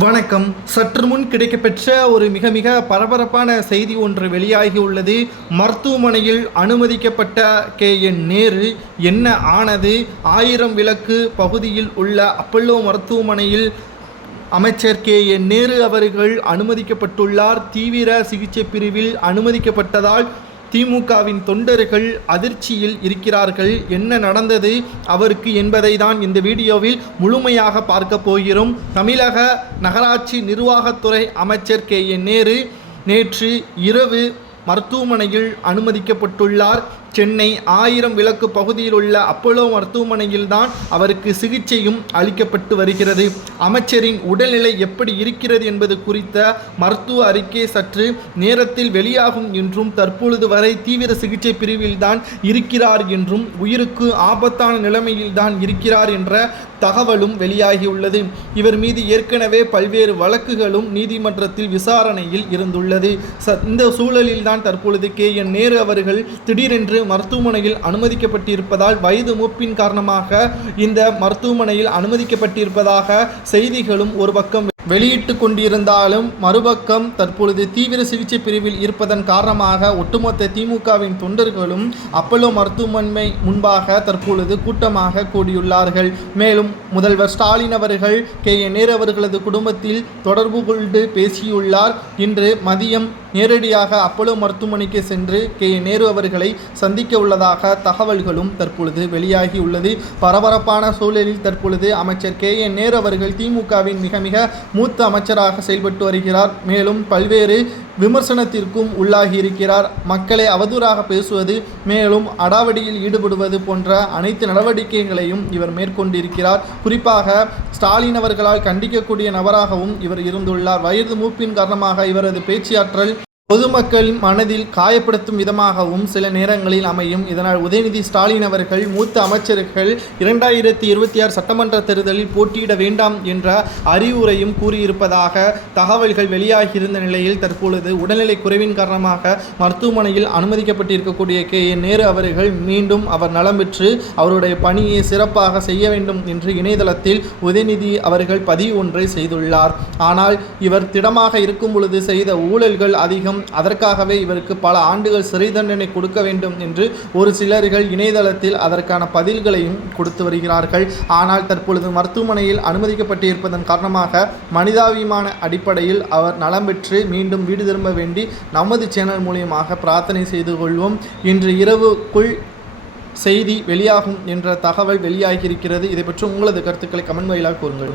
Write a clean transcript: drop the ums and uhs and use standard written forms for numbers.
வணக்கம். சற்று முன் கிடைக்கப்பெற்ற ஒரு மிக மிக பரபரப்பான செய்தி ஒன்று வெளியாகியுள்ளது. மருத்துவமனையில் அனுமதிக்கப்பட்ட KN நேரு என்ன ஆனது? 1000 விளக்கு பகுதியில் உள்ள அப்பல்லோ மருத்துவமனையில் அமைச்சர் KN நேரு அவர்கள் அனுமதிக்கப்பட்டுள்ளார். தீவிர சிகிச்சை பிரிவில் அனுமதிக்கப்பட்டதால் திமுகவின் தொண்டர்கள் அதிர்ச்சியில் இருக்கிறார்கள். என்ன நடந்தது அவருக்கு என்பதை தான் இந்த வீடியோவில் முழுமையாக பார்க்க போகிறோம். தமிழக நகராட்சி நிர்வாகத்துறை அமைச்சர் KN நேரு நேற்று இரவு மருத்துவமனையில் அனுமதிக்கப்பட்டுள்ளார். சென்னை 1000 விளக்கு பகுதியில் உள்ள அப்பல்லோ மருத்துவமனையில் தான் அவருக்கு சிகிச்சையும் அளிக்கப்பட்டு வருகிறது. அமைச்சரின் உடல்நிலை எப்படி இருக்கிறது என்பது குறித்த மருத்துவ அறிக்கை சற்று நேரத்தில் வெளியாகும் என்றும், தற்பொழுது வரை தீவிர சிகிச்சை பிரிவில் தான் இருக்கிறார் என்றும், உயிருக்கு ஆபத்தான நிலைமையில் தான் இருக்கிறார் என்ற தகவலும் வெளியாகியுள்ளது. இவர் மீது ஏற்கனவே பல்வேறு வழக்குகளும் நீதிமன்றத்தில் விசாரணையில் இருந்துள்ளது. இந்த சூழலில் தான் தற்பொழுது KN நேரு அவர்கள் திடீரென்று மருத்துவமனையில் அனுமதிக்கப்பட்டிருப்பதால், வயது மூப்பின் காரணமாக இந்த மருத்துவமனையில் அனுமதிக்கப்பட்டிருப்பதாக செய்திகளும் ஒரு பக்கம் வெளியிட்டு கொண்டிருந்தாலும், மறுபக்கம் தற்பொழுது தீவிர சிகிச்சை பிரிவில் இருப்பதன் காரணமாக ஒட்டுமொத்த திமுகவின் தொண்டர்களும் அப்பல்லோ மருத்துவமனை முன்பாக தற்பொழுது கூட்டமாக கூடியுள்ளார்கள். மேலும் முதல்வர் ஸ்டாலின் அவர்கள் KN நேரு அவர்களது குடும்பத்தில் தொடர்பு கொண்டு பேசியுள்ளார். இன்று மதியம் நேரடியாக அப்பல்லோ மருத்துவமனைக்கு சென்று KN நேரு அவர்களை சந்திக்க உள்ளதாக தகவல்களும் தற்பொழுது வெளியாகியுள்ளது. பரபரப்பான சூழலில் தற்பொழுது அமைச்சர் KN நேரு அவர்கள் திமுகவின் மிக மிக மூத்த அமைச்சராக செயல்பட்டு வருகிறார். மேலும் பல்வேறு விமர்சனத்திற்கும் உள்ளாகி இருக்கிறார். மக்களை அவதூறாக பேசுவது, மேலும் அடாவடியில் ஈடுபடுவது போன்ற அனைத்து நடவடிக்கைகளையும் இவர் மேற்கொண்டிருக்கிறார். குறிப்பாக ஸ்டாலின் அவர்களால் கண்டிக்கக்கூடிய நபராகவும் இவர் இருந்துள்ளார். வயது மூப்பின் காரணமாக இவரது பேச்சாற்றல் பொதுமக்களின் மனதில் காயப்படுத்தும் விதமாகவும் சில நேரங்களில் அமையும். இதனால் உதயநிதி ஸ்டாலின் அவர்கள் மூத்த அமைச்சர்கள் 2026 சட்டமன்ற தேர்தலில் போட்டியிட வேண்டாம் என்ற அறிவுரையும் கூறியிருப்பதாக தகவல்கள் வெளியாகியிருந்த நிலையில், தற்பொழுது உடல்நிலை குறைவின் காரணமாக மருத்துவமனையில் அனுமதிக்கப்பட்டிருக்கக்கூடிய KN நேரு அவர்கள் மீண்டும் அவர் நலம் பெற்று அவருடைய பணியை சிறப்பாக செய்ய வேண்டும் என்று இணையதளத்தில் உதயநிதி அவர்கள் பதிவு ஒன்றை செய்துள்ளார். ஆனால் இவர் திடமாக இருக்கும் பொழுது செய்த ஊழல்கள் அதிகம். அதற்காகவே இவருக்கு பல ஆண்டுகள் சிறை தண்டனை கொடுக்க வேண்டும் என்று ஒரு சிலர்கள் இணையதளத்தில் அதற்கான பதில்களையும் கொடுத்து வருகிறார்கள். ஆனால் தற்பொழுது மருத்துவமனையில் அனுமதிக்கப்பட்டிருப்பதன் காரணமாக மனிதாபிமான அடிப்படையில் அவர் நலம் பெற்று மீண்டும் வீடு திரும்ப வேண்டி நமது சேனல் மூலியமாக பிரார்த்தனை செய்து கொள்வோம். இன்று இரவுக்குள் செய்தி வெளியாகும் என்ற தகவல் வெளியாகியிருக்கிறது. இதை பற்றி உங்களது கருத்துக்களை கமெண்ட் வாயிலாக கூறுங்கள்.